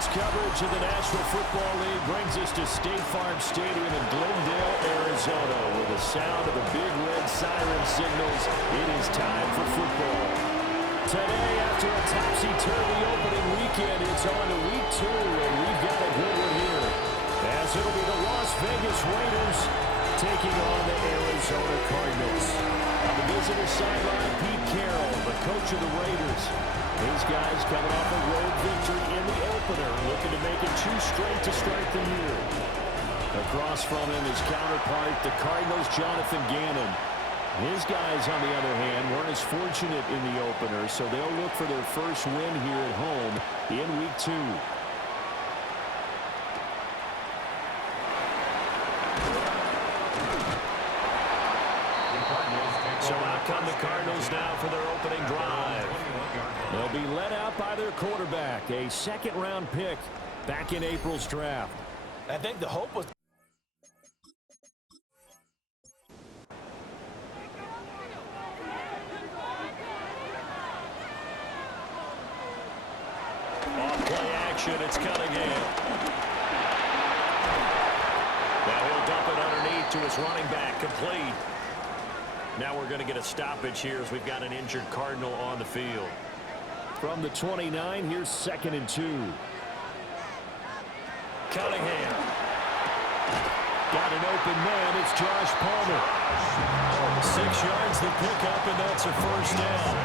Coverage of the National Football League brings us to State Farm Stadium in Glendale, Arizona. With the sound of the big red siren signals, it is time for football. Today, after a topsy-turvy opening weekend, it's on to week 2, and we've got a good one here. As it'll be the Las Vegas Raiders taking on the Arizona Cardinals. On the visitor sideline, Pete Carroll, the coach of the Raiders. These guys coming off a road victory in the opener, looking to make it 2 straight to start the year. Across from him is counterpart, the Cardinals' Jonathan Gannon. His guys, on the other hand, weren't as fortunate in the opener, so they'll look for their first win here at home in week 2. So out come the Cardinals now for their opening drive. They'll be led out by their quarterback, a second-round pick back in April's draft. I think the hope was... Off-play action, it's Cunningham. Now he'll dump it underneath to his running back, complete. Now we're going to get a stoppage here as we've got an injured Cardinal on the field. From the 29, here's 2nd and 2. Cunningham. Got an open man. It's Josh Palmer. 6 yards the pickup, and that's a first down.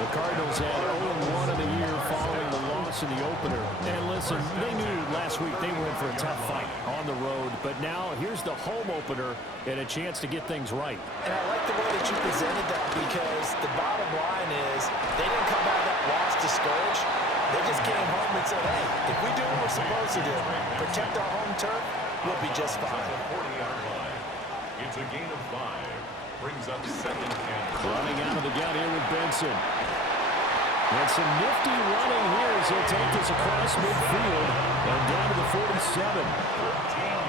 The Cardinals had 0-1 of the year following the loss in the opener. And listen, they knew last week they were in for a tough fight on the road. But now here's the home opener and a chance to get things right. And I like the way that you presented that, because the bottom line is they didn't come out of that loss discouraged. They just came home and said, hey, if we do what we're supposed to do, protect our home turf, we'll be just fine. It's a gain of 5. Brings up 2nd and... Running out of the gun here with Benson. And some nifty running here as he'll take this across midfield and down to the 47.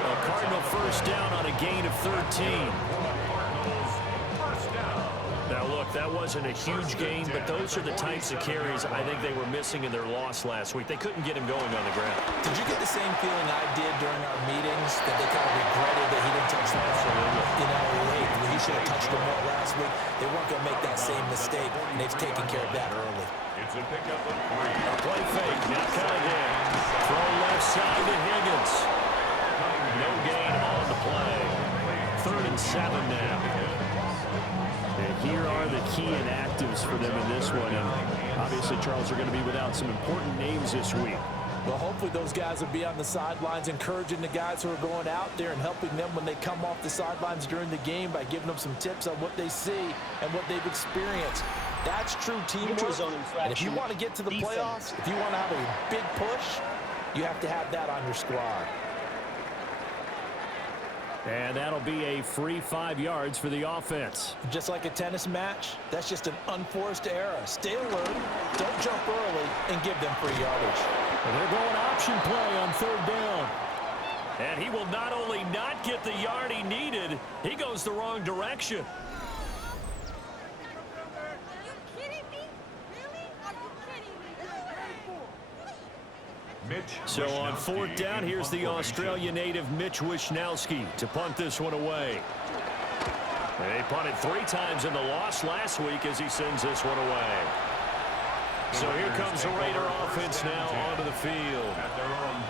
A Cardinal first down on a gain of 13. Now look, that wasn't a huge gain, but those are the types of carries I think they were missing in their loss last week. They couldn't get him going on the ground. Did you get the same feeling I did during our meetings, that they kind of regretted that he didn't touch the ball? You know, he should have touched the ball last week. They weren't going to make that same mistake, and they've taken care of that early. It's a pickup of 3. A play fake, now Cunningham. Throw left side to Higgins. No gain on the play. 3rd and 7 now. And here are the key inactives for them in this one. And obviously, Charles, are going to be without some important names this week. Well, hopefully those guys will be on the sidelines encouraging the guys who are going out there and helping them when they come off the sidelines during the game by giving them some tips on what they see and what they've experienced. That's true teamwork. And if you want to get to the playoffs, if you want to have a big push, you have to have that on your squad. And that'll be a free 5 yards for the offense. Just like a tennis match, that's just an unforced error. Stay alert, don't jump early, and give them free yardage. And they're going option play on 3rd down. And he will not only not get the yard he needed, he goes the wrong direction. So on 4th down, here's the Australian native Mitch Wishnowsky to punt this one away. They punted 3 times in the loss last week as he sends this one away. So here comes the Raider offense now onto the field.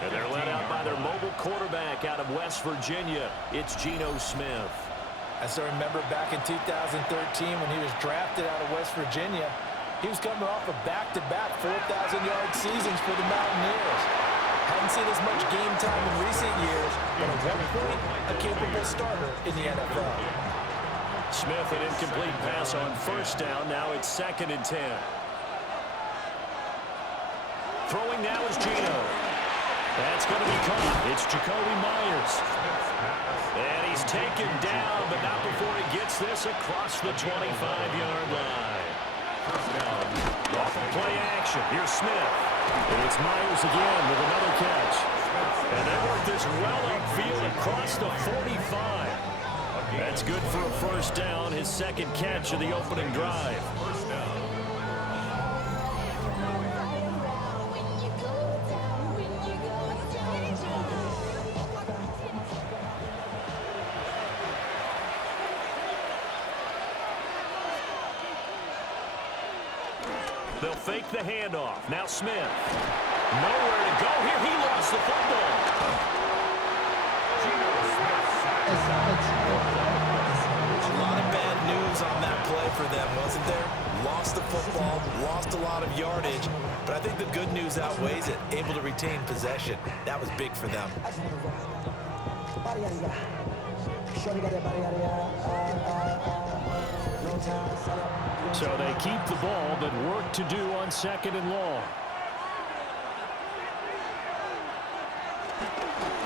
And they're led out by their mobile quarterback out of West Virginia. It's Geno Smith. I still remember back in 2013 when he was drafted out of West Virginia. He was coming off a back-to-back 4,000-yard seasons for the Mountaineers. Hadn't seen as much game time in recent years, but at one point, a capable starter in the NFL. Smith, an incomplete pass on 1st down. Now it's 2nd and 10. Throwing now is Geno. That's going to be caught. It's Jacoby Myers. And he's taken down, but not before he gets this across the 25-yard line. Off of play action. Here's Smith. And it's Myers again with another catch. And they work this well upfield across the 45. That's good for a first down, his 2nd catch of the opening drive. They'll fake the handoff. Now Smith. Nowhere to go here. He lost the football. A lot of bad news on that play for them, wasn't there? Lost the football, lost a lot of yardage, but I think the good news outweighs it. Able to retain possession. That was big for them. So they keep the ball, but work to do on 2nd and long.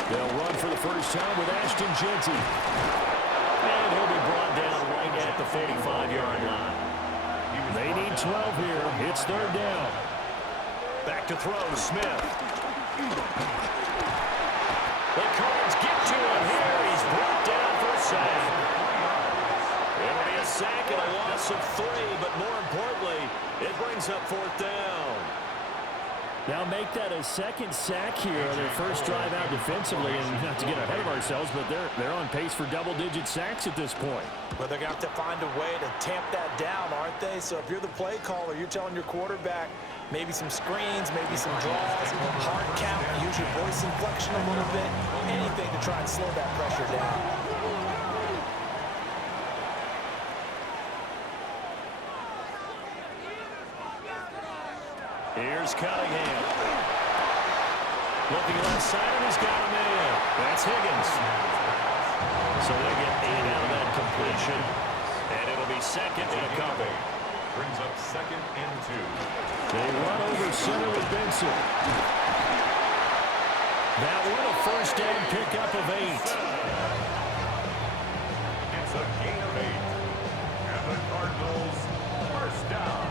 They'll run for the first time with Ashton Jeanty. And he'll be brought down right at the 45-yard line. They need 12 here. It's 3rd down. Back to throw, Smith. The Cards get to him here. He's brought down for a sack. It'll be a sack and a loss of 3, but more importantly, it brings up 4th down. Now make that a 2nd sack here on their first drive out defensively, and not to get ahead of ourselves, but they're on pace for double-digit sacks at this point. Well, they're going to have to find a way to tamp that down, aren't they? So if you're the play caller, you're telling your quarterback maybe some screens, maybe some draws, hard count, use your voice inflection a little bit, anything to try and slow that pressure down. Here's Cunningham. Looking left side, and he's got a man. That's Higgins. So they get 8 out of that completion. And it'll be 2nd and a couple. Brings up 2nd and 2. They run over center with Benson. That one a first down pickup of 8. It's a gain of 8. And the Cardinals first down.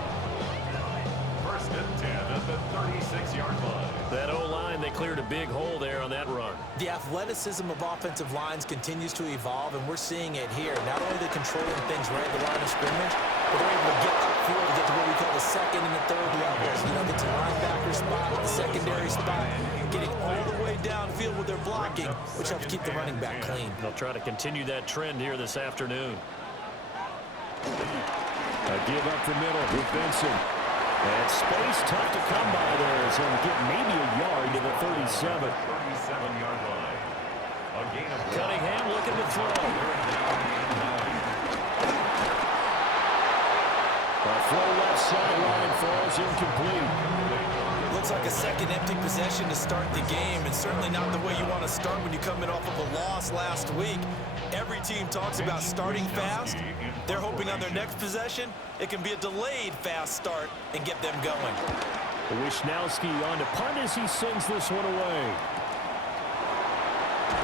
1st and 10 at the 36-yard line. That O-line, they cleared a big hole there on that run. The athleticism of offensive lines continues to evolve, and we're seeing it here. Not only are they controlling things right at the line of scrimmage, but they're able to get upfield to get to what we call the 2nd and the 3rd levels. You know, get to the linebacker spot, the secondary spot, getting all the way downfield with their blocking, which helps keep the running back clean. They'll try to continue that trend here this afternoon. A give up the middle with Benson. And space tough to come by there. So he'll get maybe a yard to the 37. 37-yard line. A gain of 1. Cunningham looking to throw. A throw left sideline falls incomplete. Looks like a second empty possession to start the game, and certainly not the way you want to start when you come in off of a loss last week. Every team talks about starting fast. They're hoping on their next possession, it can be a delayed fast start and get them going. Wisnowski on to punt as he sends this one away.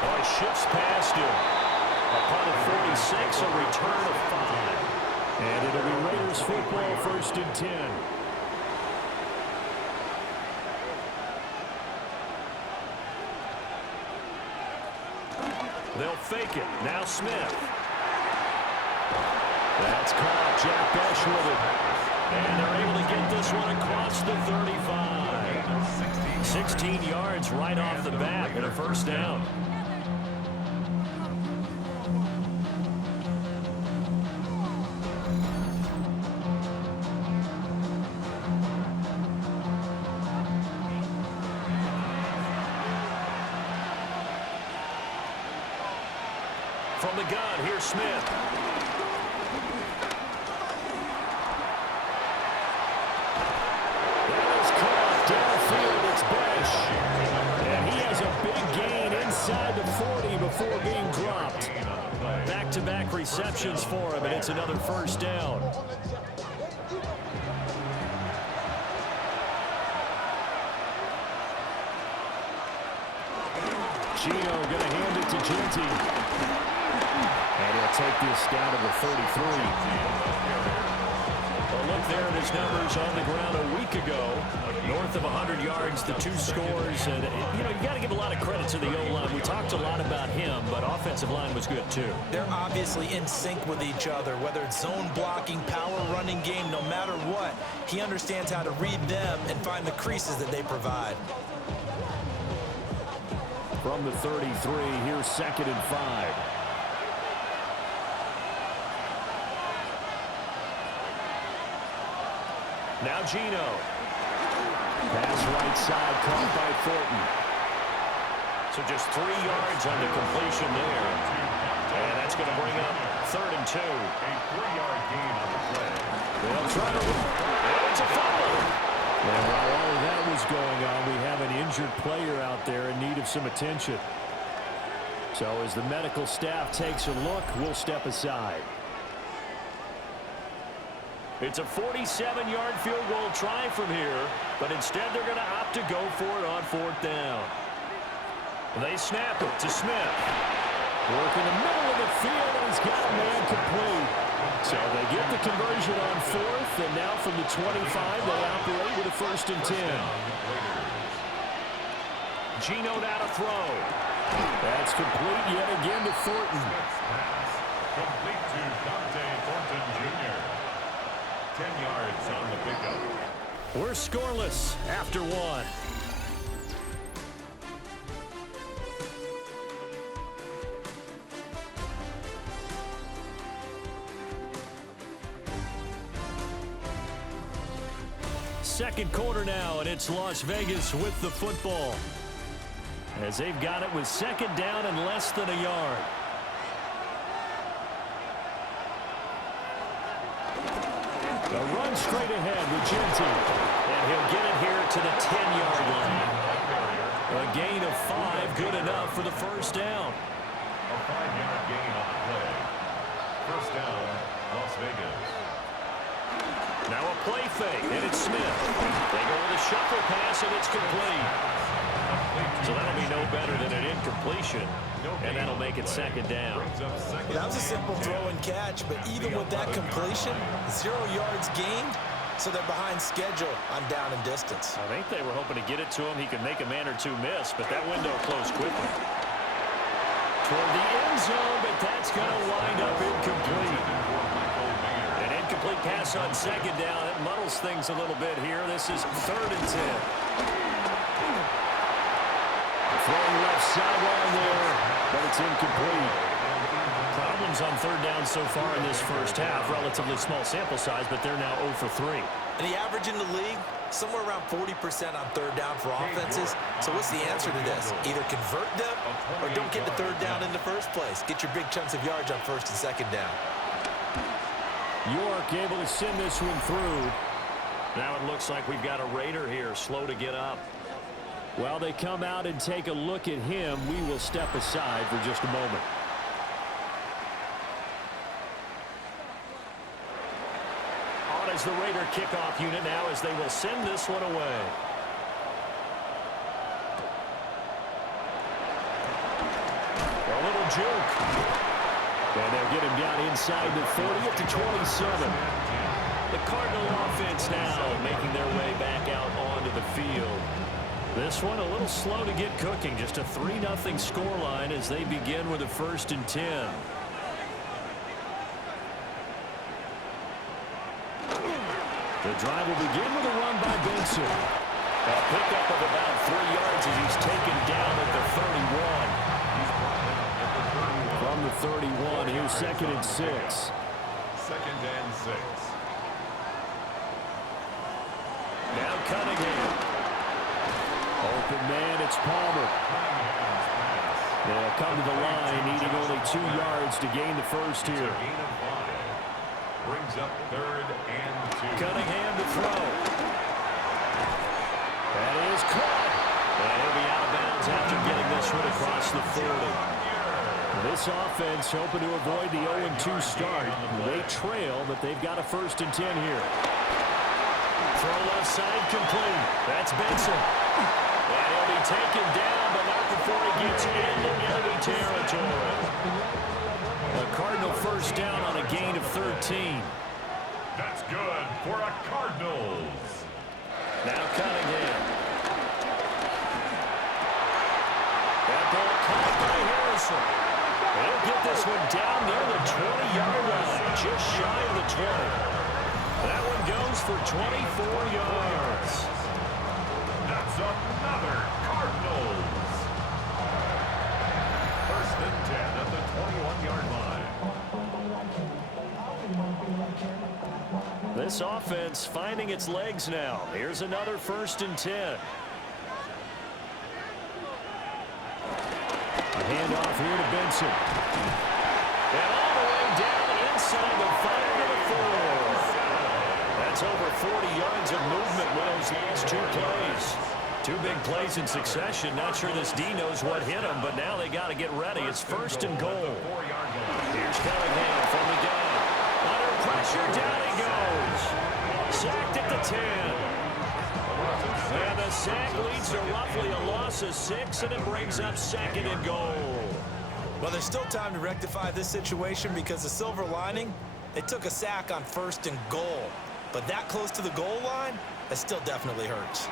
Oh, he shifts past him. A punt of 46, a return of 5. And it'll be Raiders football, 1st and 10. They'll fake it. Now Smith. That's caught. Jack Besh with it. And they're able to get this one across the 35. 16 yards right off the bat and a first down. From the gun, here's Smith. That is caught downfield. It's Besh. And he has a big gain inside the 40 before being dropped. Back-to-back receptions for him, and it's another first down. Gino going to hand it to Jeanty. And he'll take this down to the 33. Well, look there at his numbers on the ground a week ago. North of 100 yards, the 2 scores. And, you know, you got to give a lot of credit to the O-line. We talked a lot about him, but offensive line was good, too. They're obviously in sync with each other, whether it's zone blocking, power running game, no matter what. He understands how to read them and find the creases that they provide. From the 33, here's 2nd and 5. Now Gino. Pass right side, caught by Thornton. So just 3 yards on the completion there. And that's going to bring up 3rd and 2. A 3-yard gain on the play. They'll try to... Oh, it's a fumble. And while all of that was going on, we have an injured player out there in need of some attention. So as the medical staff takes a look, we'll step aside. It's a 47-yard field goal try from here, but instead they're going to opt to go for it on 4th down. They snap it to Smith. Work in the middle of the field, and he's got a man complete. So they get the conversion on 4th, and now from the 25, they operate with a 1st and 10. Gino now to throw. That's complete yet again to Thornton. Complete to Dante Thornton Jr. 10 yards on the pickup. We're scoreless after 1. Second quarter now, and it's Las Vegas with the football, as they've got it with 2nd down and less than a yard. A run straight ahead with Genti, and he'll get it here to the 10-yard line. A gain of 5, good enough for the 1st down. A 5-yard gain on the play. 1st down, Las Vegas. Now a play fake, and it's Smith. They go with a shuffle pass, and it's complete. So that'll be no better than an incompletion, and that'll make it 2nd down. That was a simple throw and catch, but even with that completion, 0 yards gained, so they're behind schedule on down and distance. I think they were hoping to get it to him. He could make a man or two miss, but that window closed quickly. Toward the end zone, but that's going to wind up incomplete. An incomplete pass on 2nd down. It muddles things a little bit here. This is 3rd and 10. Throwing left sideline there, but it's incomplete. Problems on 3rd down so far in this first half. Relatively small sample size, but they're now 0 for 3. And the average in the league, somewhere around 40% on 3rd down for offenses. So what's the answer to this? Either convert them or don't get the 3rd down in the first place. Get your big chunks of yards on 1st and 2nd down. York able to send this one through. Now it looks like we've got a Raider here, slow to get up. While they come out and take a look at him, we will step aside for just a moment. On is the Raider kickoff unit now as they will send this one away. A little juke. And they'll get him down inside the 30 to 27. The Cardinal offense now making their way back out onto the field. This one a little slow to get cooking. Just a 3-0 scoreline as they begin with a 1st and 10. The drive will begin with a run by Benson. A pickup of about 3 yards as he's taken down at the 31. From the 31, here's 2nd and 6. 2nd and 6. Now Cunningham. Open man, it's Palmer. They'll come to the line, needing only 2 yards to gain the 1st here. Gain of 5. Brings up 3rd and 2. Cunningham to throw. That is caught. And he'll be out of bounds after getting this one across the 40. This offense hoping to avoid the 0-2 start. They trail, but they've got a 1st and 10 here. Throw left side complete. That's Benson. And he'll be taken down, but not before he gets into enemy territory. A Cardinal 1st down on a gain of 13. That's good for a Cardinals. Now Cunningham. That ball caught by Harrison. They'll get this one down near the 20-yard line, just shy of the 20. That one goes for 24 yards. That's another Cardinals. 1st and 10 at the 21-yard line. This offense finding its legs now. Here's another 1st and 10. A handoff here to Benson. And all the way down inside the 5 to the 4. That's over 40 yards of movement with those last 2 plays. 2 big plays in succession. Not sure this D knows what hit him, but now they got to get ready. It's 1st and goal. Here's Cunningham from the gun. Under pressure, down he goes. Sacked at the 10. And the sack leads to roughly a loss of 6, and it brings up 2nd and goal. Well, there's still time to rectify this situation because the silver lining, they took a sack on 1st and goal. But that close to the goal line, that still definitely hurts.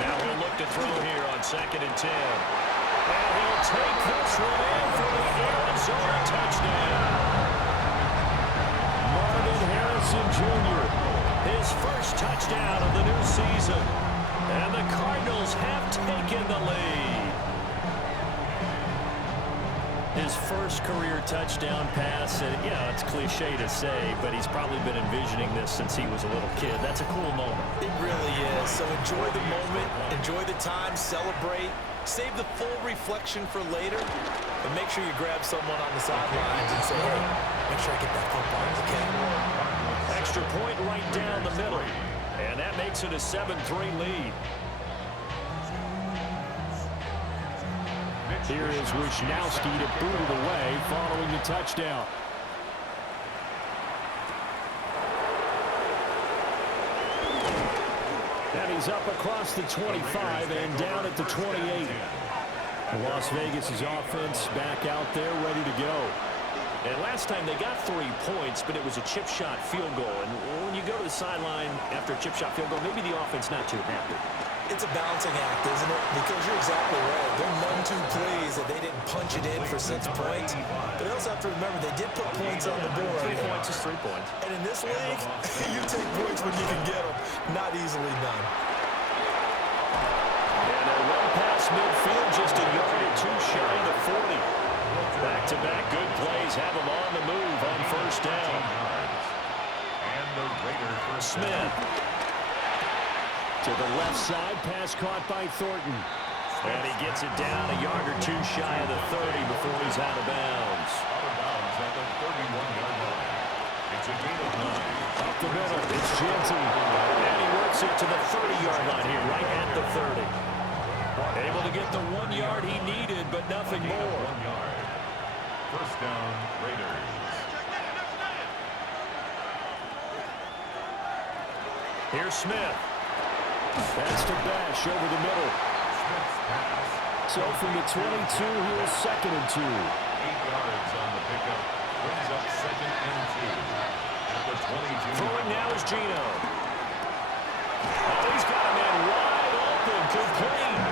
Now he'll look to throw here on 2nd and 10. And he'll take this one in for the Arizona touchdown. Marvin Harrison Jr., his first touchdown of the new season. And the Cardinals have taken the lead. His first career touchdown pass, and yeah, it's cliche to say, but he's probably been envisioning this since he was a little kid. That's a cool moment. It really is. So enjoy the moment, enjoy the time, celebrate, save the full reflection for later, but make sure you grab someone on the sidelines and say, hey, make sure I get that football, okay? Extra point right down the middle, and that makes it a 7-3 lead. Here is Wishnowski to boot it away following the touchdown. And he's up across the 25 and down at the 28. Las Vegas' offense back out there ready to go. And last time they got 3 points, but it was a chip shot field goal. And when you go to the sideline after a chip shot field goal, maybe the offense not too happy. It's a balancing act, isn't it? Because you're exactly right. They're none too pleased that they didn't punch it in for 6 points. But you also have to remember they did put points on the board. 3 points is 3 points. And in this league, you take points when you can get them. Not easily done. And a run past midfield, just a yard or 2 shy of the 40. Back-to-back good plays have them on the move on 1st down. And the Raiders for Smith. To the left side, pass caught by Thornton. And he gets it down a yard or 2 shy of the 30 before he's out of bounds. Out of bounds at the 31-yard line. It's a gain of 9. Up the middle, it's Genty. And he works it to the 30-yard line here, right at the 30. Able to get the 1 yard he needed, but nothing more. 1 yard. 1st down, Raiders. Here's Smith. That's to Bash over the middle. Smith's pass. So from the 22, here's 2nd and 2. 8 yards on the pickup. Brings up 2nd and 2. At the 22. Throwing now is Gino. Oh, he's got a man wide open, complete.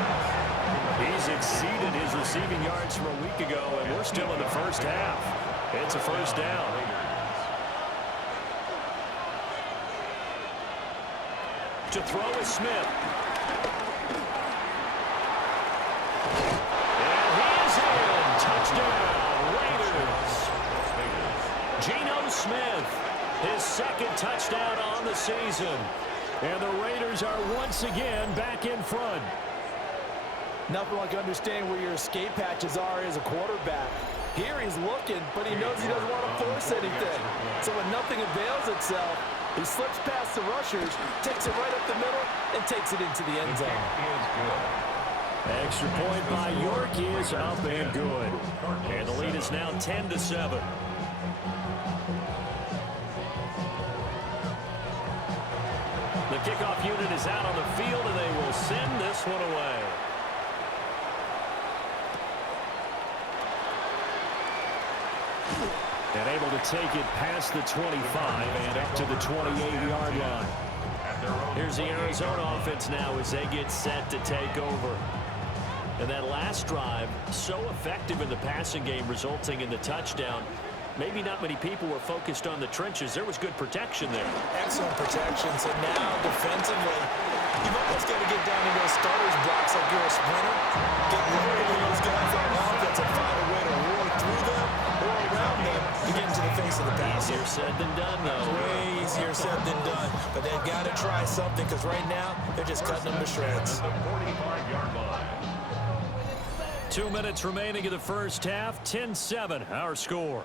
He's exceeded his receiving yards from a week ago, and we're still in the 1st half. It's a 1st down. To throw is Smith. And he is in. Touchdown, Raiders. Geno Smith, his 2nd touchdown on the season. And the Raiders are once again back in front. Nothing like understanding where your escape hatches are as a quarterback. Here he's looking, but he knows he doesn't want to force anything. So when nothing avails itself, he slips past the rushers, takes it right up the middle, and takes it into the end zone. Extra point by York is up and good. And the lead is now 10-7. The kickoff unit is out on the field, and they will send this one away. And able to take it past the 25 and up to the 28-yard line. Here's the Arizona offense now as they get set to take over. And that last drive, so effective in the passing game, resulting in the touchdown. Maybe not many people were focused on the trenches. There was good protection there. Excellent protection. So now, defensively, you've almost got to get down to those starters blocks like you're a sprinter. Get lower than those guys on offense and find a way to roar through them or around them to get into the face of rest of the pass. Easier said than done, though. Way easier said than done. But they've got to try something because right now they're just cutting them to shreds. 45-yard line. 2 minutes remaining in the first half. 10-7, our score.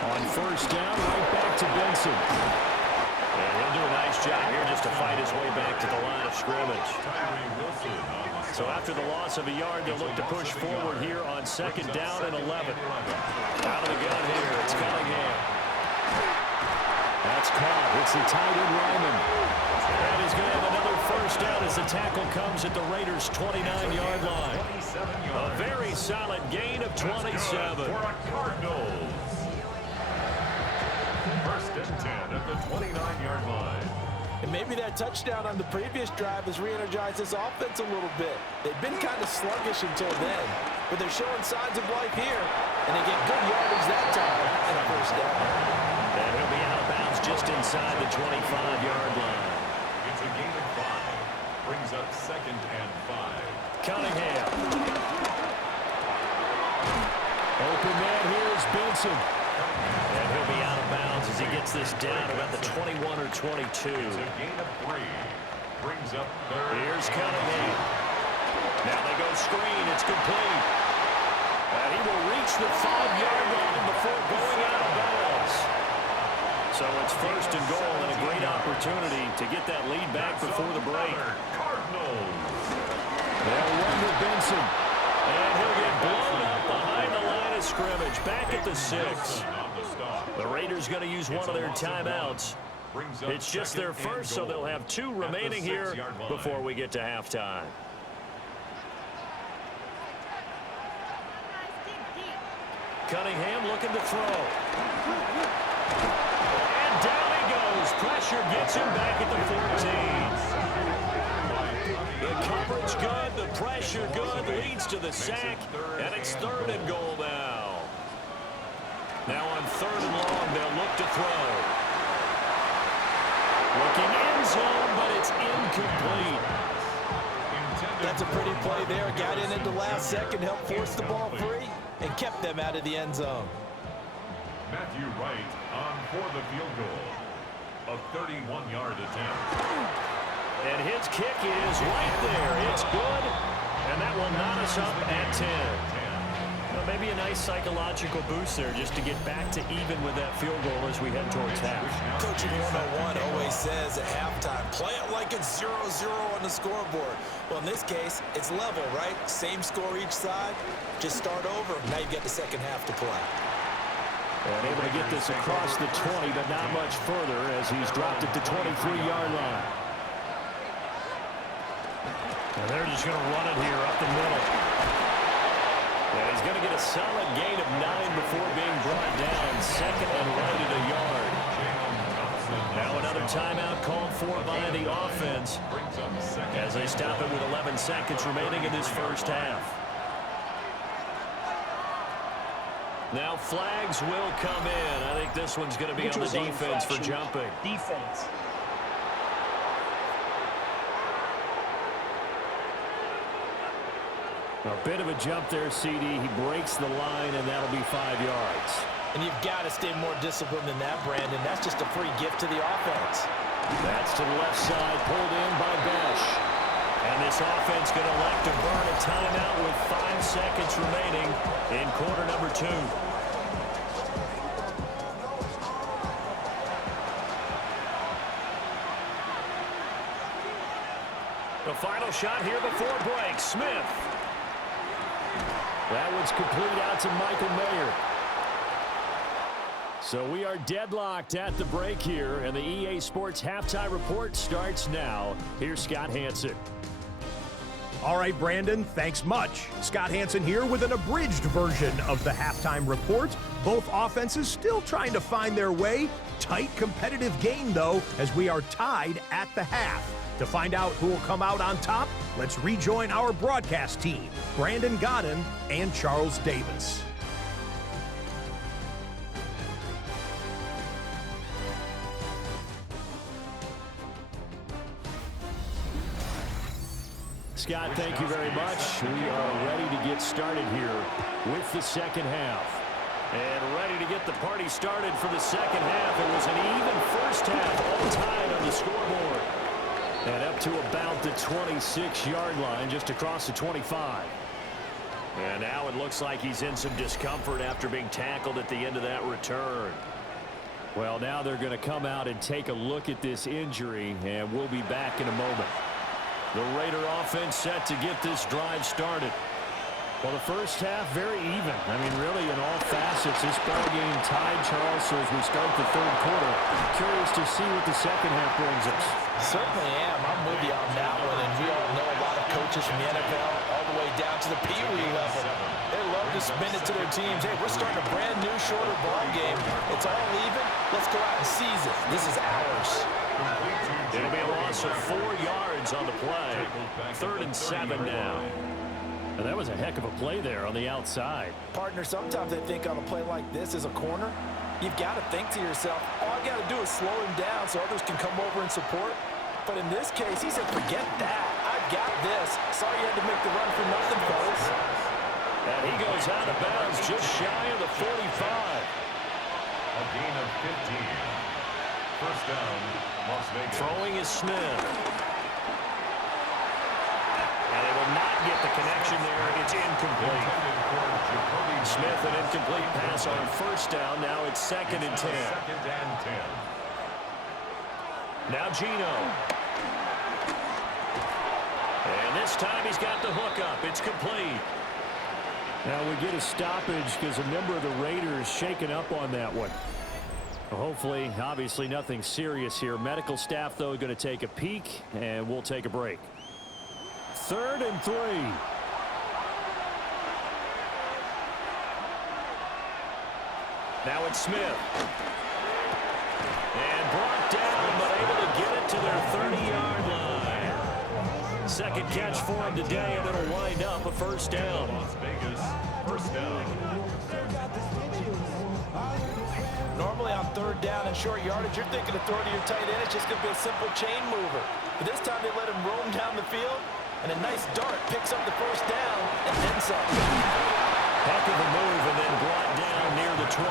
On first down, right back to Benson. And he'll do a nice job here just to fight his way back to the line of scrimmage. So after the loss of a yard, they'll look to push forward here on second down and 11. Out of the gun here, it's Cunningham. That's caught. It's the tight end Ryman. And he's going to have another first down as the tackle comes at the Raiders' 29-yard line. A very solid gain of 27. For a Cardinals. First and 10 at the 29-yard line. And maybe that touchdown on the previous drive has re-energized this offense a little bit. They've been kind of sluggish until then, but they're showing signs of life here, and they get good yardage that time and a first down. And he'll be out of bounds just inside the 25-yard line. It's a gain of 5. Brings up second and 5. Cunningham. Open man here is Benson. And he'll be out of bounds as he gets this down about the 21 or 22. It's a gain of 3. Brings up third. Here's Cunningham. Now they go screen. It's complete. And he will reach the 5-yard line before going out of bounds. So it's first and goal and a great opportunity to get that lead back before the break. Cardinals. They'll run with Benson. And he'll get blown up behind the line of scrimmage. Back at the 6. The Raiders going to use one of their timeouts. It's just their first, so they'll have 2 remaining here before we get to halftime. Cunningham looking to throw. And down he goes. Pressure gets him back at the 14. The coverage good, the pressure good, leads to the sack, and it's third and goal now. Now on third and long, they'll look to throw. Looking end zone, but it's incomplete. That's a pretty play there. Got in at the last second, helped force the ball free, and kept them out of the end zone. Matthew Wright on for the field goal. A 31-yard attempt. And his kick is right there. It's good, and that will knot us up at 10. Well, maybe a nice psychological boost there just to get back to even with that field goal as we head towards half. Coaching 101 always says at halftime, play it like it's 0-0 on the scoreboard. Well, in this case, it's level, right? Same score each side. Just start over. Now you've got the second half to play. And able to get this across the 20, but not much further as he's dropped it to 23-yard line. And they're just going to run it here up the middle. And he's going to get a solid gain of 9 before being brought down. Second and right at a yard. Now another timeout called for by the offense as they stop it with 11 seconds remaining in this first half. Now flags will come in. I think this one's going to be on the defense for jumping. Defense. A bit of a jump there, CD. He breaks the line, and that'll be 5 yards. And you've got to stay more disciplined than that, Brandon. That's just a free gift to the offense. That's to the left side, pulled in by Besh. And this offense going to elect to burn a timeout with 5 seconds remaining in quarter number 2. The final shot here before break. Smith. That one's complete out to Michael Mayer. So we are deadlocked at the break here, and the EA Sports Halftime Report starts now. Here's Scott Hansen. All right, Brandon, thanks much. Scott Hansen here with an abridged version of the Halftime Report. Both offenses still trying to find their way. Tight competitive game, though, as we are tied at the half. To find out who will come out on top, let's rejoin our broadcast team, Brandon Godden and Charles Davis. Scott, thank you very much. We are ready to get started here with the second half. And ready to get the party started for the second half. It was an even first half, all tied on the scoreboard. And up to about the 26-yard line, just across the 25. And now it looks like he's in some discomfort after being tackled at the end of that return. Well, now they're going to come out and take a look at this injury, and we'll be back in a moment. The Raider offense set to get this drive started. Well, the first half, very even. I mean, really, in all facets, this ball game tied, Charles, so as we start the third quarter. Curious to see what the second half brings us. Certainly am. I'm with you on that one, and we all know a lot of coaches from the NFL all the way down to the Pee Wee level. They love to spin it to their teams. Hey, we're starting a brand new, shorter ball game. It's all even. Let's go out and seize it. This is ours. It'll be a loss of 4 yards on the play. 3rd and 7 now. And that was a heck of a play there on the outside. Partner, sometimes I think on a play like this as a corner, you've got to think to yourself, all I got to do is slow him down so others can come over and support. But in this case, he said, forget that. I've got this. Sorry you had to make the run for nothing, fellas. And he goes out of bounds just shy of the 45. A gain of 15. First down, Las Vegas. Throwing is Smith. And they will not get the connection there. It's incomplete. Smith, an incomplete pass on first down. Now it's 2nd and 10. 2nd and 10. Now Geno. And this time he's got the hook up. It's complete. Now we get a stoppage because a member of the Raiders shaken up on that one. Hopefully, obviously nothing serious here. Medical staff, though, going to take a peek, and we'll take a break. 3rd and 3. Now it's Smith. And brought down, but able to get it to their 30-yard line. Second catch for him today, and it'll wind up a first down. Las Vegas, first down. Normally on 3rd down and short yardage, you're thinking of throwing to your tight end. It's just going to be a simple chain mover. But this time they let him roam down the field, and a nice dart picks up the first down and then some. Heck of a move, and then brought down near the 23.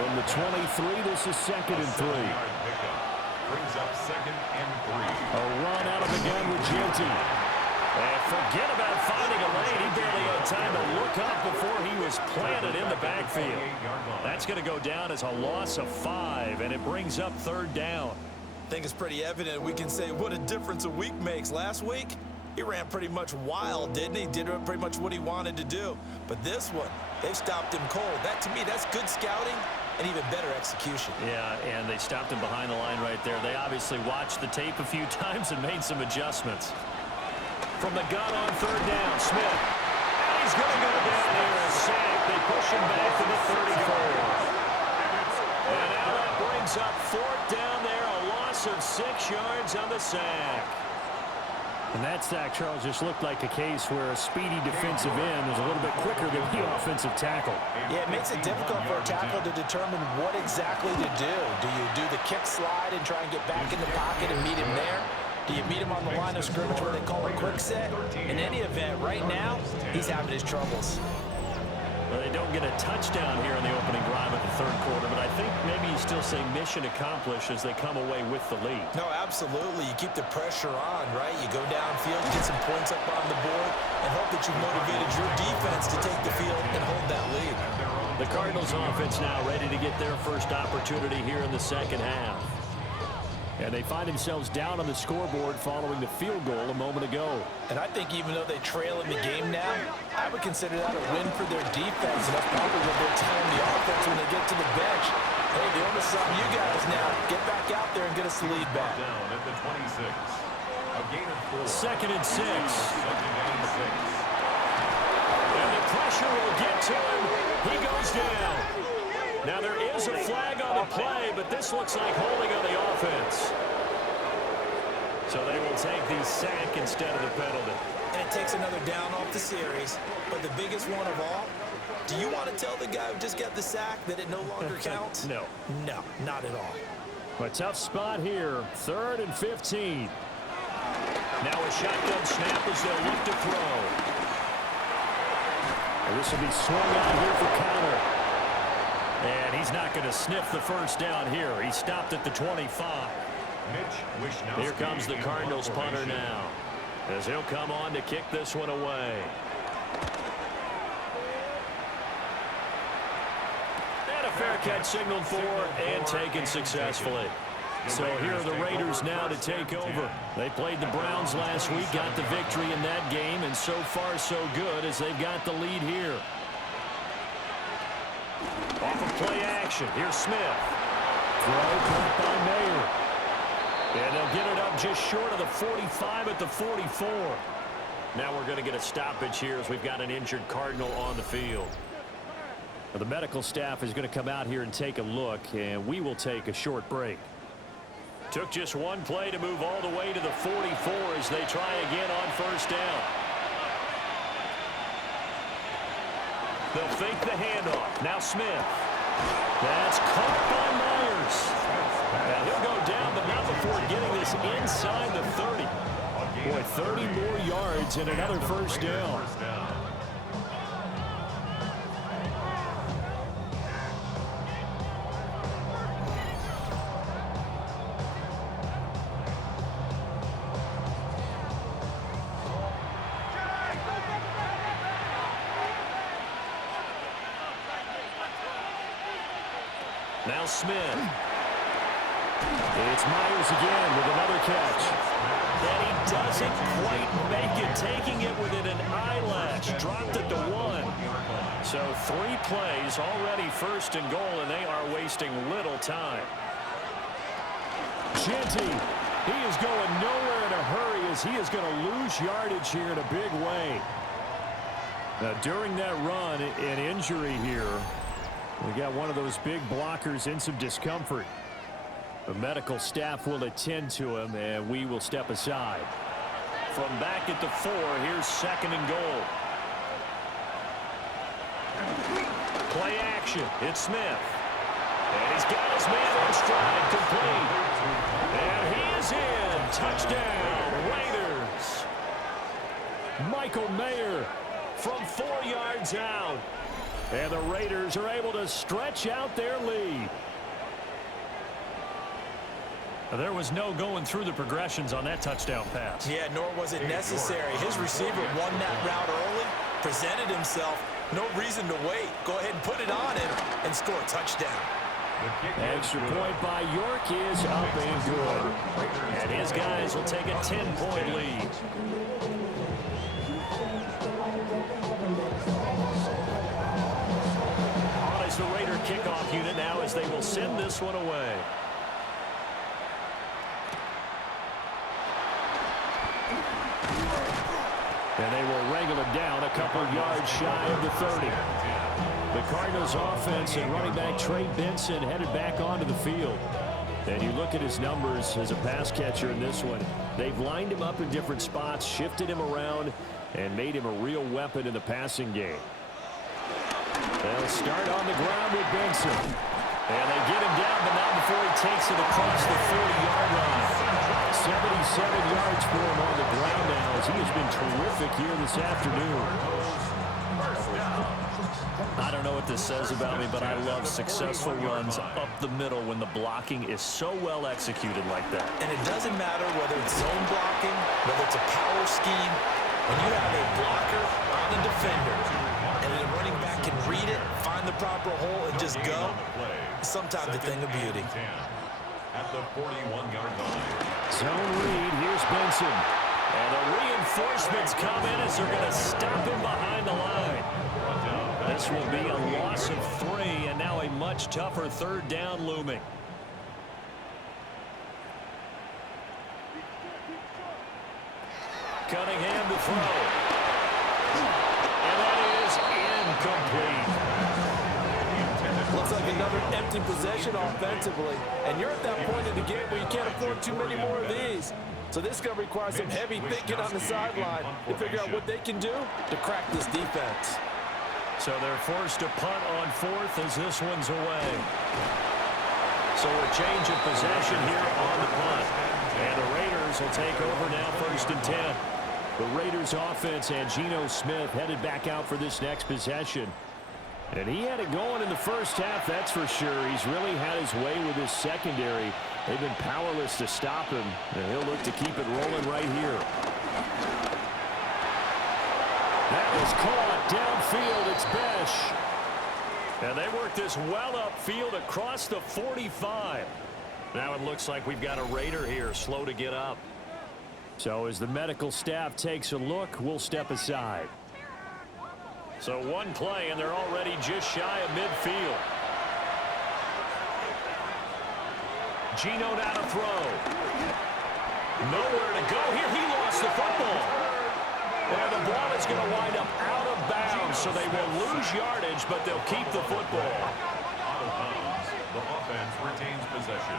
From the 23, this is 2nd and 3. Brings up 2nd and 3. A run out of the gun with Genty. And forget about finding a lane. He barely had time to look up before he was planted in the backfield. That's going to go down as a loss of 5, and it brings up 3rd down. I think it's pretty evident we can say what a difference a week makes. Last week, he ran pretty much wild, didn't he? Did pretty much what he wanted to do. But this one, they stopped him cold. That, to me, that's good scouting and even better execution. Yeah, and they stopped him behind the line right there. They obviously watched the tape a few times and made some adjustments. From the gun on 3rd down, Smith. And he's going to go down there a sack. They push him back to the 34. And now that brings up 4th down there, a loss of 6 yards on the sack. And that sack, Charles, just looked like a case where a speedy defensive end was a little bit quicker than the offensive tackle. Yeah, it makes it difficult for a tackle to determine what exactly to do. Do you do the kick slide and try and get back in the pocket and meet him there? Do you meet him on the line of scrimmage where they call a quick set? In any event, right now, he's having his troubles. Well, they don't get a touchdown here in the opening drive of the 3rd quarter, but I think maybe you still say mission accomplished as they come away with the lead. No, absolutely. You keep the pressure on, right? You go downfield, get some points up on the board, and hope that you've motivated your defense to take the field and hold that lead. The Cardinals offense now ready to get their first opportunity here in the second half. And they find themselves down on the scoreboard following the field goal a moment ago. And I think even though they trail in the game now, I would consider that a win for their defense. And that's probably what they're telling the offense when they get to the bench. Hey, the onus is on you guys now. Get back out there and get us the lead back. Down at the 26. A gain of 4. 2nd and 6. 2nd and 6. And the pressure will get to him. He goes down. Now there is a flag on the play, but this looks like holding on the offense. So they will take the sack instead of the penalty. And it takes another down off the series. But the biggest one of all, do you want to tell the guy who just got the sack that it no longer counts? No. No, not at all. A tough spot here. 3rd and 15. Now a shotgun snap as they'll look to throw. And this will be swung out here for counter. And he's not going to sniff the first down here. He stopped at the 25. Here comes the Cardinals punter now, as he'll come on to kick this one away. And a fair catch signaled for and taken successfully. So here are the Raiders now to take over. They played the Browns last week, got the victory in that game, and so far so good as they've got the lead here. Off of play action, here's Smith. Throw caught by Mayer. And they'll get it up just short of the 45 at the 44. Now we're going to get a stoppage here as we've got an injured Cardinal on the field. Well, the medical staff is going to come out here and take a look, and we will take a short break. Took just one play to move all the way to the 44 as they try again on first down. They'll fake the handoff. Now Smith. That's caught by Myers. Now he'll go down, but not before getting this inside the 30. Boy, 30 more yards and another first down. Now Smith. It's Myers again with another catch. And he doesn't quite make it, taking it within an eyelash. Dropped it to 1. So 3 plays already first and goal, and they are wasting little time. Genty, he is going nowhere in a hurry as he is going to lose yardage here in a big way. Now, during that run, an injury here. We got one of those big blockers in some discomfort. The medical staff will attend to him, and we will step aside. From back at the 4, here's second and goal. Play action. It's Smith. And he's got his man in stride, complete. And he is in. Touchdown, Raiders. Michael Mayer from 4 yards out. And the Raiders are able to stretch out their lead. There was no going through the progressions on that touchdown pass. Yeah, nor was it necessary. His receiver won that route early, presented himself. No reason to wait. Go ahead and put it on him and score a touchdown. Extra point by York is up and good. And his guys will take a 10-point lead. On is the Raider kickoff unit now as they will send this one away. And they will wrangle it down a couple yards shy of the 30. The Cardinals offense and running back Trey Benson headed back onto the field. And you look at his numbers as a pass catcher in this one. They've lined him up in different spots, shifted him around, and made him a real weapon in the passing game. They'll start on the ground with Benson. And they get him down, but not before he takes it across the 40-yard line. 77 yards for him on the ground now as he has been terrific here this afternoon. I don't know what this says about me, but I love successful runs up the middle when the blocking is so well executed like that. And it doesn't matter whether it's zone blocking, whether it's a power scheme. When you have a blocker on a defender and the running back can read it, find the proper hole, and just go, it's sometimes a thing of beauty. At the 41-yard line. Zone read, here's Benson. And the reinforcements come in as they're going to stop him behind the line. This will be a loss of 3, and now a much tougher third down looming. Cunningham to throw. And that is incomplete. Looks like another empty possession offensively, and you're at that point in the game where you can't afford too many more of these. So this is going to require some heavy thinking on the sideline to figure out what they can do to crack this defense. So they're forced to punt on 4th as this one's away. So a change of possession here on the punt. And the Raiders will take over now, 1st and 10. The Raiders offense and Geno Smith headed back out for this next possession. And he had it going in the first half, that's for sure. He's really had his way with his secondary. They've been powerless to stop him, and he'll look to keep it rolling right here. That was caught downfield. It's Besh. And they work this well upfield across the 45. Now it looks like we've got a Raider here, slow to get up. So as the medical staff takes a look, we'll step aside. So one play, and they're already just shy of midfield. Geno now to throw. Nowhere to go here. He lost the football. And the ball is going to wind up out of bounds, so they will lose yardage, but they'll keep the football. Out of bounds. The offense retains possession.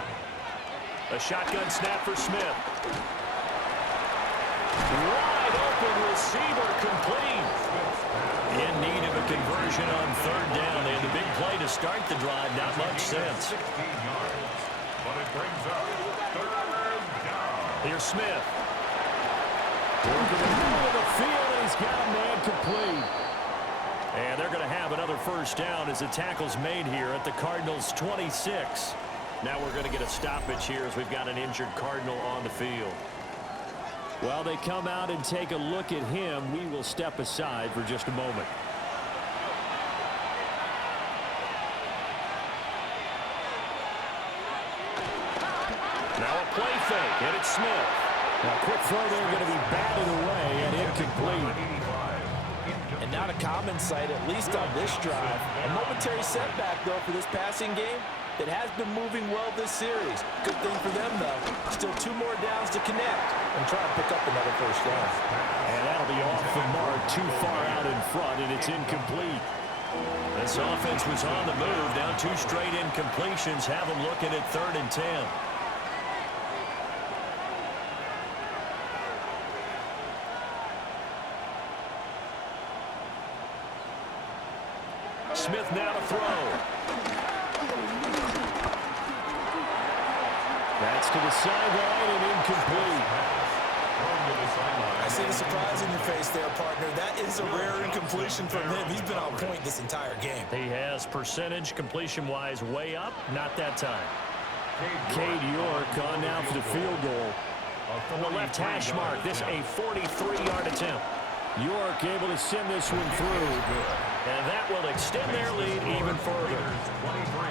A shotgun snap for Smith. Wide open receiver, complete. In need of a conversion on 3rd down. They had the big play to start the drive. Not much sense. 16 yards, but it brings up 3rd down. Here's Smith. Working in the middle of the field, and he's got a man complete. And they're going to have another 1st down as the tackle's made here at the Cardinals' 26. Now we're going to get a stoppage here as we've got an injured Cardinal on the field. Well, they come out and take a look at him. We will step aside for just a moment. Now a play fake, and it's Smith. Now, quick throw there, going to be batted away and incomplete. And not a common sight, at least on this drive. A momentary setback, though, for this passing game that has been moving well this series. Good thing for them, though. Still 2 more downs to connect and try to pick up another 1st down. And that'll be off the mark, too far out in front, and it's incomplete. This offense was on the move. Now 2 straight incompletions have them looking at 3rd and 10. Smith now to throw. That's to the sideline and incomplete. I see the surprise in your face there, partner. That is a rare incompletion from him. He's been on point this entire game. He has percentage completion-wise way up. Not that time. Cade York on now for the field goal. From the left hash mark, this a 43-yard attempt. York able to send this one through. And that will extend their lead even further.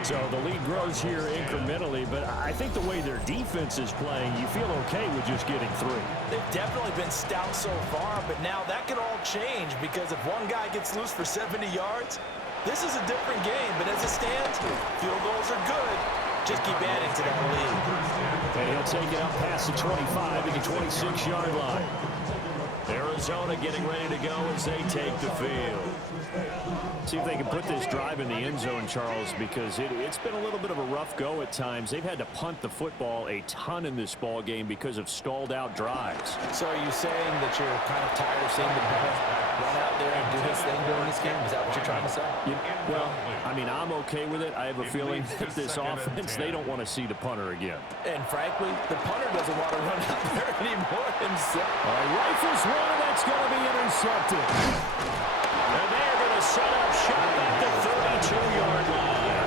So the lead grows here incrementally, but I think the way their defense is playing, you feel okay with just getting 3. They've definitely been stout so far, but now that could all change because if one guy gets loose for 70 yards, this is a different game. But as it stands, field goals are good. Just keep adding to that lead. And he'll take it up past the 25 to the 26-yard line. Arizona getting ready to go as they take the field. See if they can put this drive in the end zone, Charles, because it's been a little bit of a rough go at times. They've had to punt the football a ton in this ball game because of stalled out drives. So are you saying that you're kind of tired of seeing the ball run out there and do his thing during this game? Is that what you're trying to say? Well, I mean, I'm okay with it. I have a feeling that this offense, they don't want to see the punter again. And frankly, the punter doesn't want to run out there anymore himself. All right, rifles one, that's going to be intercepted. And they're going to set up shop at the 32-yard line.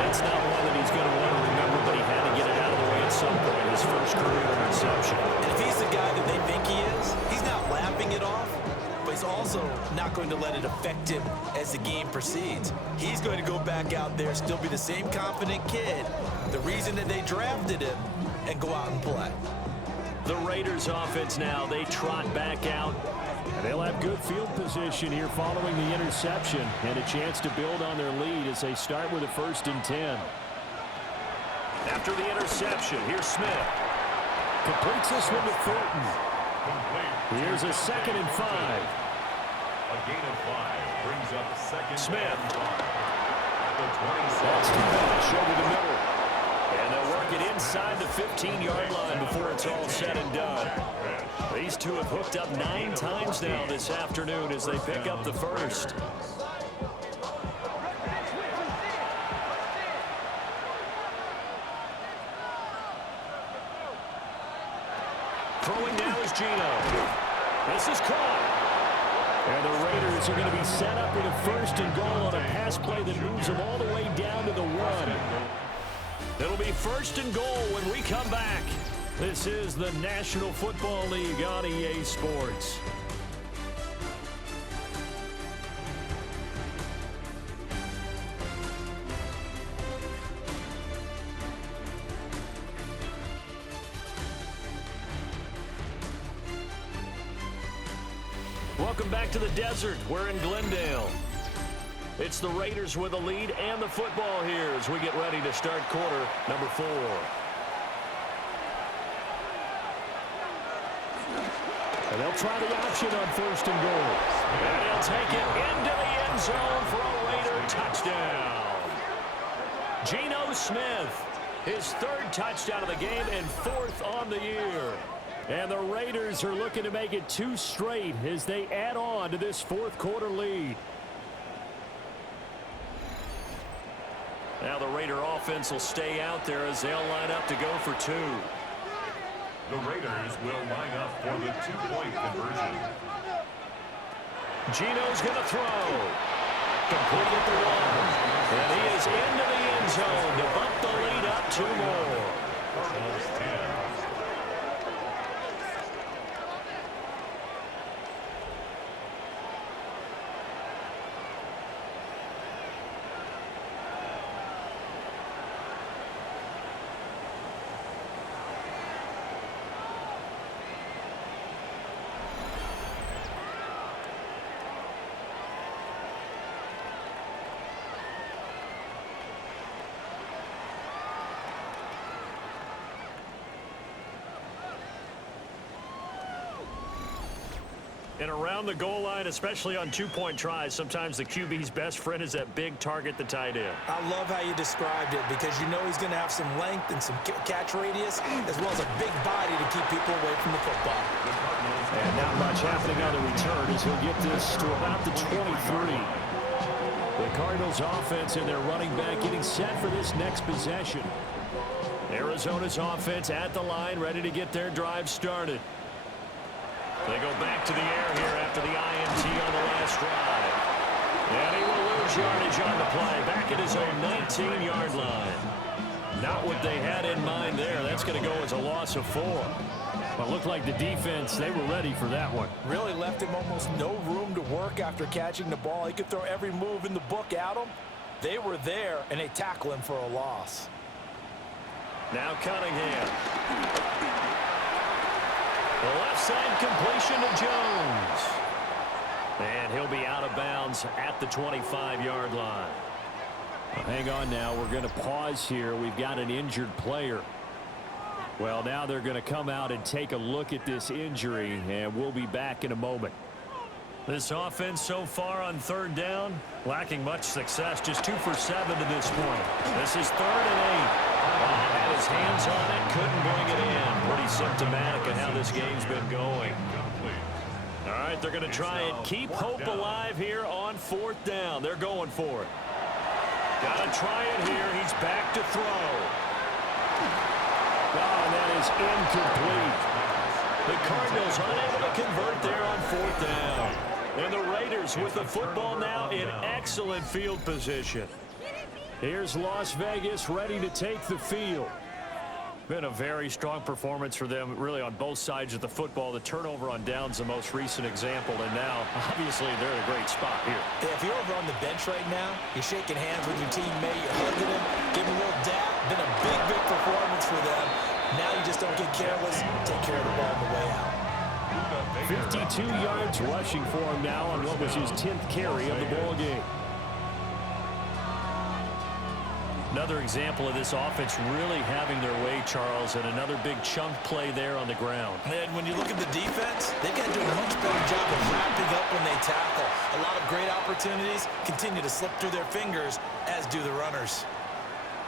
That's not one that he's going to want to remember, but he had to get it out of the way at some point. His first career interception. And if he's the guy that they think he is, he's not laughing it off, but he's also not going to let it affect him as the game proceeds. He's going to go back out there, still be the same confident kid, the reason that they drafted him, and go out and play. The Raiders offense now, they trot back out. And they'll have good field position here following the interception and a chance to build on their lead as they start with a 1st and 10. After the interception, here's Smith. Completes this one to Thornton. Here's a 2nd and 5. A gain of 5 brings up 2nd Smith. at the 27. That's too bad. Over the middle. And they'll work it inside the 15-yard line before it's all said and done. These two have hooked up 9 times now this afternoon as they pick up the 1st. Throwing now is Geno. This is caught. And the Raiders are going to be set up with a 1st and goal on a pass play that moves them all the way down to the 1. It'll be 1st and goal when we come back. This is the National Football League on EA Sports. Welcome back to the desert. We're in Glendale. It's the Raiders with a lead and the football here as we get ready to start quarter number 4. And they'll try the option on 1st and goal. And he'll take it into the end zone for a Raider touchdown. Geno Smith, his 3rd touchdown of the game and 4th on the year. And the Raiders are looking to make it 2 straight as they add on to this 4th quarter lead. Now the Raider offense will stay out there as they'll line up to go for 2. The Raiders will line up for the 2-point conversion. Geno's going to throw. Complete at the 1. And he is into the end zone to bump the lead up 2 more. Cardinals 10. And around the goal line, especially on 2-point tries, sometimes the QB's best friend is that big target, the tight end. I love how you described it because you know he's going to have some length and some catch radius as well as a big body to keep people away from the football. And not much happening on the return as he'll get this to about the 23. The Cardinals offense and their running back getting set for this next possession. Arizona's offense at the line, ready to get their drive started. They go back to the air here after the INT on the last drive. And he will lose yardage on the play, back at his own 19-yard line. Not what they had in mind there. That's going to go as a loss of 4. But looked like the defense, they were ready for that one. Really left him almost no room to work after catching the ball. He could throw every move in the book at him. They were there, and they tackle him for a loss. Now Cunningham. The left side completion to Jones. And he'll be out of bounds at the 25-yard line. Well, hang on now. We're going to pause here. We've got an injured player. Well, now they're going to come out and take a look at this injury, and we'll be back in a moment. This offense so far on 3rd down, lacking much success. Just 2 for 7 to this point. This is 3rd and 8. Had his hands on it, couldn't bring it in. Pretty symptomatic of how this game's been going. All right, they're going to try and keep hope alive here on 4th down. They're going for it. Got to try it here. He's back to throw. Oh, and that is incomplete. The Cardinals unable to convert there on 4th down. And the Raiders with the football now in excellent field position. Here's Las Vegas ready to take the field. Been a very strong performance for them, really, on both sides of the football. The turnover on downs, the most recent example, and now, obviously, they're in a great spot here. If you're over on the bench right now, you're shaking hands with your teammate, you're hugging him, giving a little dap. Been a big, big performance for them. Now you just don't get careless. Take care of the ball on the way out. 52 yards rushing for him now on what was his 10th carry of the ball game. Another example of this offense really having their way, Charles, and another big chunk play there on the ground. And when you look at the defense, they've got to do a much better job of wrapping up when they tackle. A lot of great opportunities continue to slip through their fingers, as do the runners.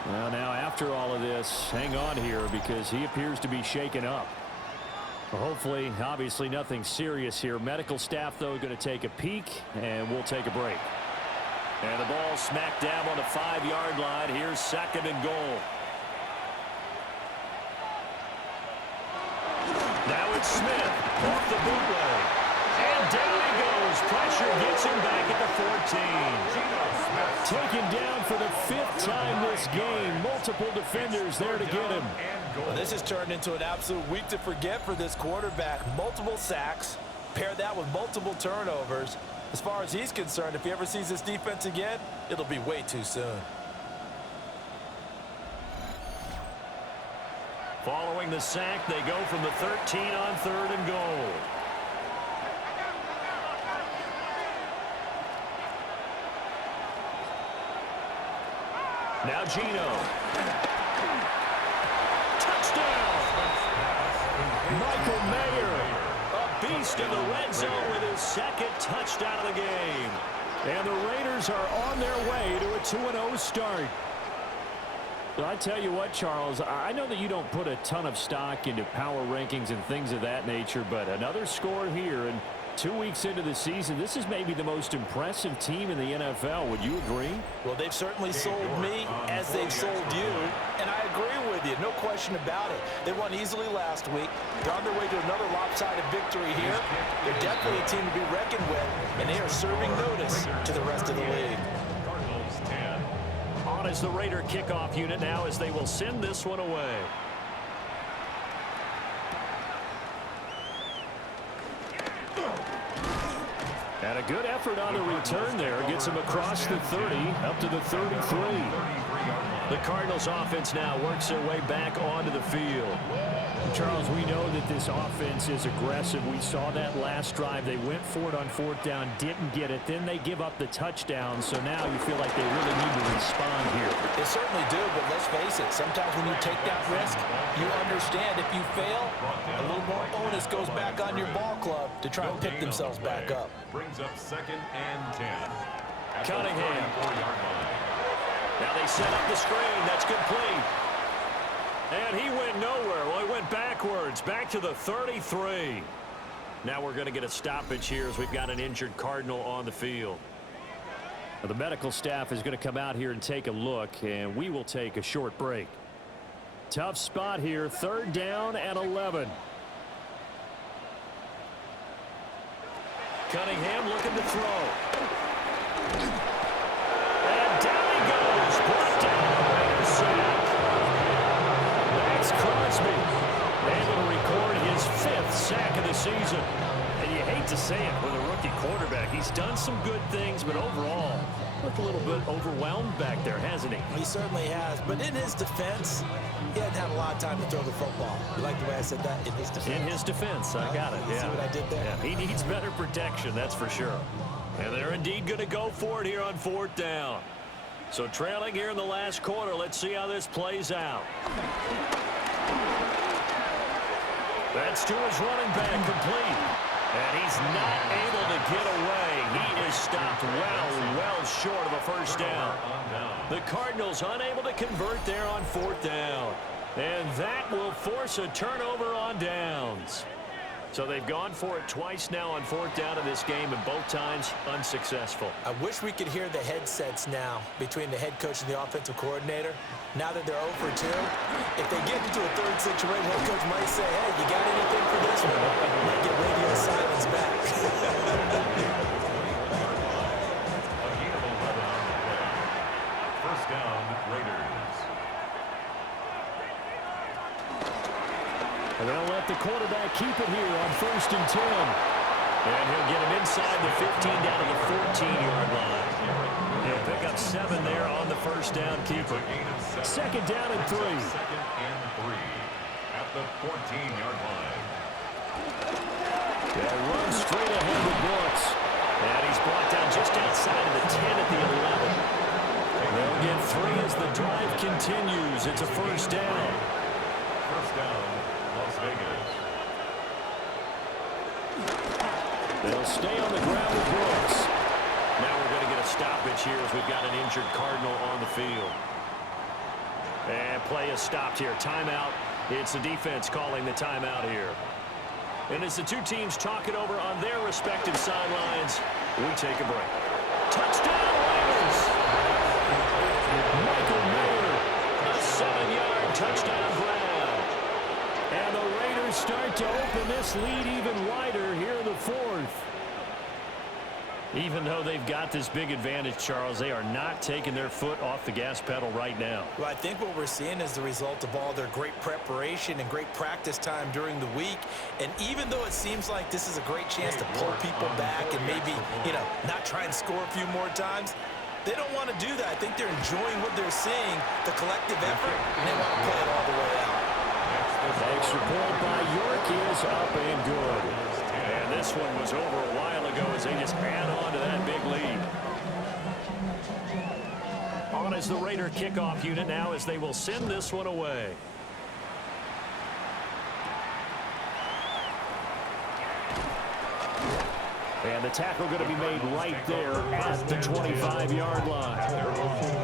Well, now after all of this, hang on here because he appears to be shaken up. Well, hopefully, obviously nothing serious here. Medical staff, though, going to take a peek, and we'll take a break. And the ball smack dab on the 5-yard line. Here's 2nd and goal. Now it's Smith off the bootleg. And down he goes. Pressure gets him back at the 14. Taken down for the 5th time this game. Multiple defenders there to get him. Well, this has turned into an absolute week to forget for this quarterback. Multiple sacks. Pair that with multiple turnovers. As far as he's concerned, if he ever sees this defense again, it'll be way too soon. Following the sack, they go from the 13 on 3rd and goal. Now Gino. Touchdown! Michael Mayer, a beast in the red zone with his 2nd touchdown of the game. And the Raiders are on their way to a 2-0 start. But I tell you what, Charles, I know that you don't put a ton of stock into power rankings and things of that nature, but another score here, and 2 weeks into the season, this is maybe the most impressive team in the NFL. Would you agree? Well, they've certainly sold me as they've sold you, and I agree with you, no question about it. They won easily last week. They're on their way to another lopsided victory here. They're definitely a team to be reckoned with, and they are serving notice to the rest of the league. Cardinals 10. On is the Raider kickoff unit now as they will send this one away. And a good effort on the return there. Gets him across the 30, up to the 33. The Cardinals offense now works their way back onto the field. Charles, we know that this offense is aggressive. We saw that last drive. They went for it on 4th down, didn't get it. Then they give up the touchdown. So now you feel like they really need to respond here. They certainly do, but let's face it. Sometimes when you take that risk, you understand if you fail, a little more onus goes back on your ball club to try and pick themselves back up. Brings up 2nd and 10. At the Cunningham. 34-yard line. Now they set up the screen. That's complete. And he went nowhere. Well, he went backwards, back to the 33. Now we're going to get a stoppage here as we've got an injured Cardinal on the field. The medical staff is going to come out here and take a look, and we will take a short break. Tough spot here, 3rd down and 11. Cunningham looking to throw. And down he goes. Brought down. Raiders sack. Max Crosby able to record his 5th sack of the season. And you hate to say it with a rookie quarterback. He's done some good things, but overall, looked a little bit overwhelmed back there, hasn't he? He certainly has, but in his defense, he hadn't had a lot of time to throw the football. You like the way I said that? In his defense. In his defense, I got it. You see what I did there? Yeah, he needs better protection, that's for sure. And they're indeed going to go for it here on 4th down. So trailing here in the last quarter, let's see how this plays out. That's to his running back, complete. And he's not able to get away. He is stopped well short of a 1st down. The Cardinals unable to convert there on 4th down. And that will force a turnover on downs. So they've gone for it twice now on 4th down in this game, and both times unsuccessful. I wish we could hear the headsets now between the head coach and the offensive coordinator. Now that they're 0 for 2, if they get into a 3rd situation, head coach might say, hey, you got anything for this one? Might get radio silence back. A gain of 11 on the play. 1st down, Raiders. And they'll let the quarterback keep it here on 1st and 10. And he'll get him inside the 15 down to the 14-yard line. He'll pick up 7 there on the 1st down keeper. 2nd down and 3. 2nd and 3 at the 14-yard line. They'll run straight ahead with Brooks. And he's brought down just outside of the 10 at the 11. They'll get 3 as the drive continues. It's a 1st down. 1st down, Las Vegas. They'll stay on the ground with Brooks. Now we're going to get a stoppage here as we've got an injured Cardinal on the field. And play is stopped here. Timeout. It's the defense calling the timeout here. And as the two teams talk it over on their respective sidelines, we take a break. Touchdown, Raiders! Michael Mayer, a 7-yard touchdown grab. And the Raiders start to open this lead even wider here in the fourth. Even though they've got this big advantage, Charles, they are not taking their foot off the gas pedal right now. Well, I think what we're seeing is the result of all their great preparation and great practice time during the week. And even though it seems like this is a great chance to pull people back and maybe, not try and score a few more times, they don't want to do that. I think they're enjoying what they're seeing, the collective effort, and they want to play it all the way out. The extra point by York is up and good. And this one was over a while ago as they just add on to that big lead. On is the Raider kickoff unit now as they will send this one away. And the tackle going to be made right there at the 25-yard line.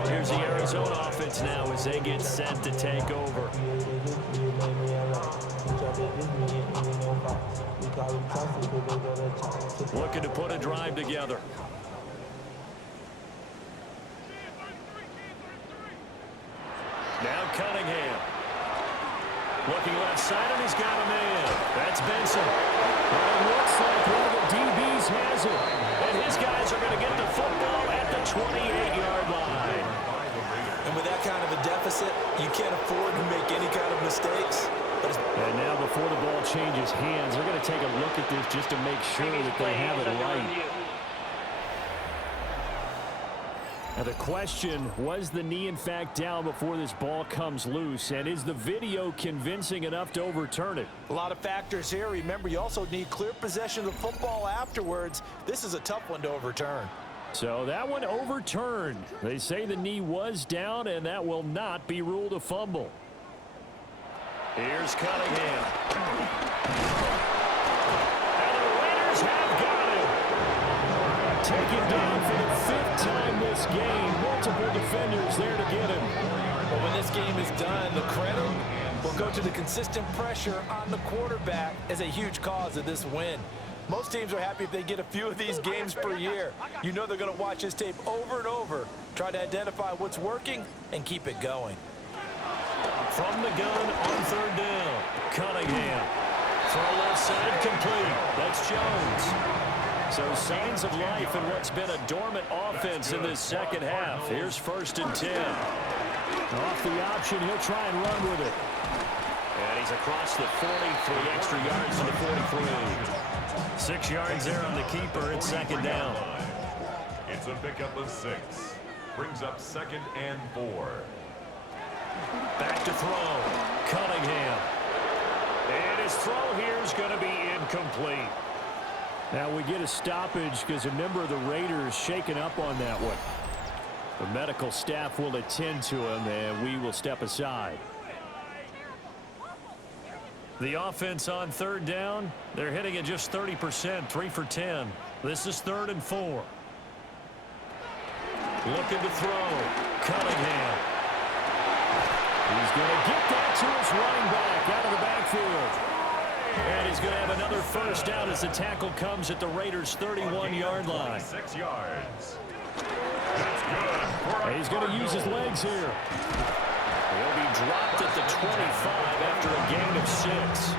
Here's the Arizona offense now as they get set to take over. Looking to put a drive together. Now Cunningham. Looking left side, and he's got a man. That's Benson. But it looks like one of the DBs has it. And his guys are going to get the football at the 28-yard line. And with that kind of a deficit, you can't afford to make any kind of mistakes. And now before the ball changes hands, they're going to take a look at this just to make sure that they have it right. Now the question, was the knee in fact down before this ball comes loose? And is the video convincing enough to overturn it? A lot of factors here. Remember, you also need clear possession of the football afterwards. This is a tough one to overturn. So that one overturned. They say the knee was down, and that will not be ruled a fumble. Here's Cunningham. And the Raiders have got him. Taken down for the 5th time this game. Multiple defenders there to get him. But when this game is done, the credit will go to the consistent pressure on the quarterback as a huge cause of this win. Most teams are happy if they get a few of these games per year. You know they're going to watch this tape over and over, try to identify what's working, and keep it going. From the gun on 3rd down, Cunningham. Throw left side complete. That's Jones. So signs of life in what's been a dormant offense in this second half. Here's 1st and 10. Off the option, he'll try and run with it. And he's across the 40, 3 extra yards to the 43. 6 yards there on the keeper at 2nd down. It's a pickup of 6. Brings up 2nd and 4. Back to throw. Cunningham. And his throw here is going to be incomplete. Now we get a stoppage because a member of the Raiders shaken up on that one. The medical staff will attend to him, and we will step aside. The offense on 3rd down, they're hitting at just 30%, 3 for 10. This is 3rd and 4. Looking to throw. Cunningham. He's going to get that to his running back out of the backfield. And he's going to have another 1st down as the tackle comes at the Raiders' 31-yard line. 6 yards. That's good. And he's going to use his legs here. He'll be dropped at the 25 after a gain of 6.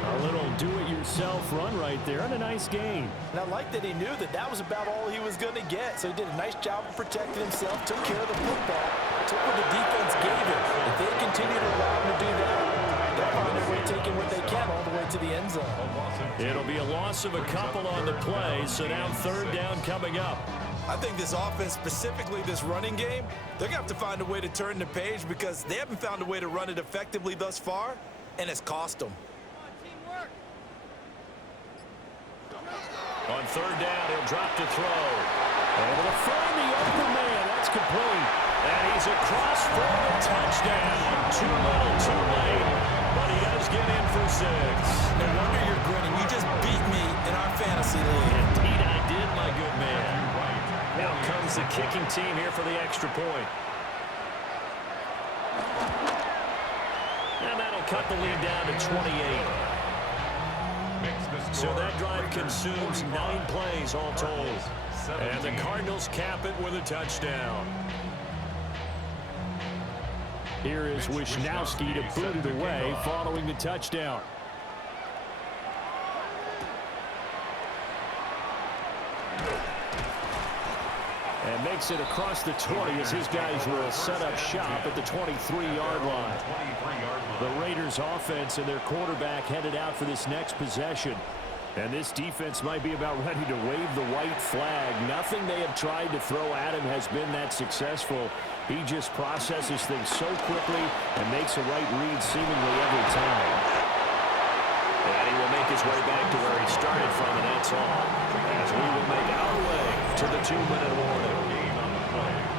A little do-it-yourself run right there, and a nice gain. And I like that he knew that that was about all he was going to get. So he did a nice job of protecting himself, took care of the football, took what the defense gave him. If they continue to allow him to do that, they'll find their way taking what they can all the way to the end zone. It'll be a loss of a couple on the play, so now 3rd down coming up. I think this offense, specifically this running game, they're going to have to find a way to turn the page because they haven't found a way to run it effectively thus far, and it's cost them. On 3rd down, he'll drop to throw. Able to find the open man. That's complete. And he's across for the touchdown. Too little, too late. But he does get in for 6. No wonder you're grinning. You just beat me in our fantasy league. Indeed, I did, my good man. Now comes the kicking team here for the extra point. And that'll cut the lead down to 28. So that drive consumes 9 plays all told. And the Cardinals cap it with a touchdown. Here is Wisnowski to boot it away following the touchdown. takes it across the 20 as his guys will set up shop at the 23-yard line. The Raiders offense and their quarterback headed out for this next possession. And this defense might be about ready to wave the white flag. Nothing they have tried to throw at him has been that successful. He just processes things so quickly and makes a right read seemingly every time. And he will make his way back to where he started from, and that's all. As we will make our way to the 2-minute warning.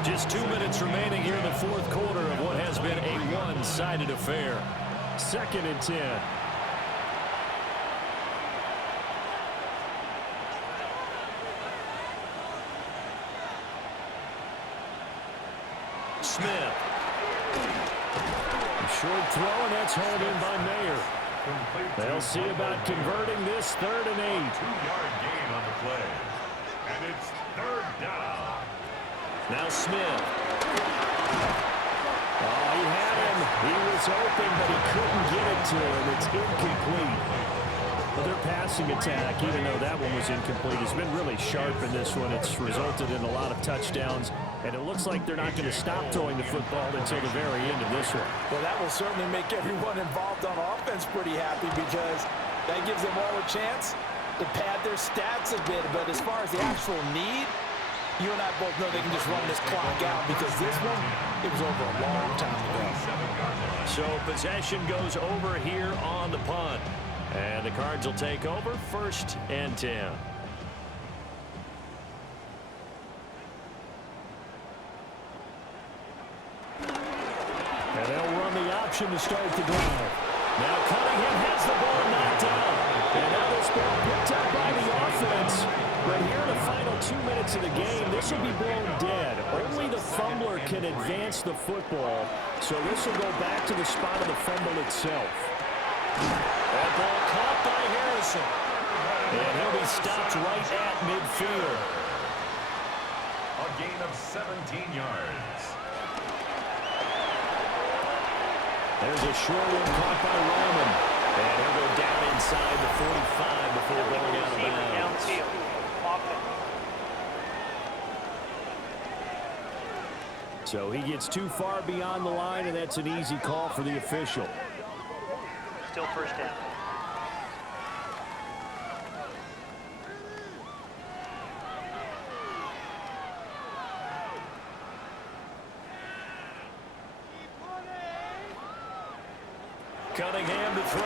Just 2 minutes remaining here in the fourth quarter of what has been a one-sided affair. 2nd and 10. Smith. A short throw, and that's hauled in by Mayer. They'll see about converting this 3rd and 8. 2-yard gain on the play. And it's 3rd down. Now Smith. Oh, he had him. He was open, but he couldn't get it to him. It's incomplete. But their passing attack, even though that one was incomplete, has been really sharp in this one. It's resulted in a lot of touchdowns, and it looks like they're not going to stop throwing the football until the very end of this one. Well, that will certainly make everyone involved on offense pretty happy because that gives them all a chance to pad their stats a bit. But as far as the actual need, you and I both know they can just run this clock out because this one, it was over a long time ago. So possession goes over here on the punt. And the Cards will take over 1st and 10. And they'll run the option to start the drive. Now Cunningham has the ball knocked down. And now this ball picked up by the offense. But here in the final 2 minutes of the game, this will be blown dead. Only the fumbler can advance the football. So this will go back to the spot of the fumble itself. That ball caught by Harrison. And he'll be stopped right at midfield. A gain of 17 yards. There's a short one caught by Ryman. And he'll go down inside the 45 before going out of bounds. So he gets too far beyond the line, and that's an easy call for the official. Still 1st down. Cunningham to throw.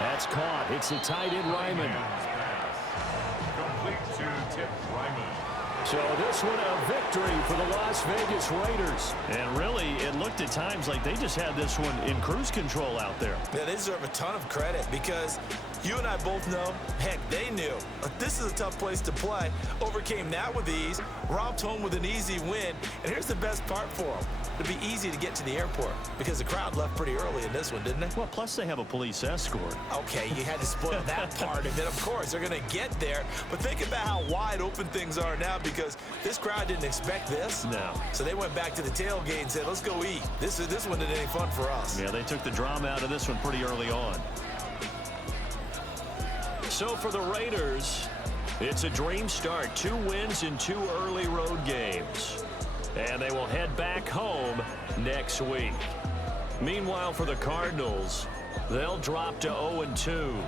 That's caught. It's the tight end Ryman. Complete to Tip Ryman. So this one a victory for the Las Vegas Raiders. And really, it looked at times like they just had this one in cruise control out there. Yeah, they deserve a ton of credit because you and I both know, heck, they knew. This is a tough place to play. Overcame that with ease, romped home with an easy win. And here's the best part for them. It'll be easy to get to the airport because the crowd left pretty early in this one, didn't they? Well, plus they have a police escort. Okay, you had to spoil that part, and then, of course, they're going to get there. But think about how wide open things are now because this crowd didn't expect this. No. So they went back to the tailgate and said, let's go eat. This one isn't any fun for us. Yeah, they took the drama out of this one pretty early on. So for the Raiders, it's a dream start. 2 wins in 2 early road games. And they will head back home next week. Meanwhile, for the Cardinals, they'll drop to 0-2.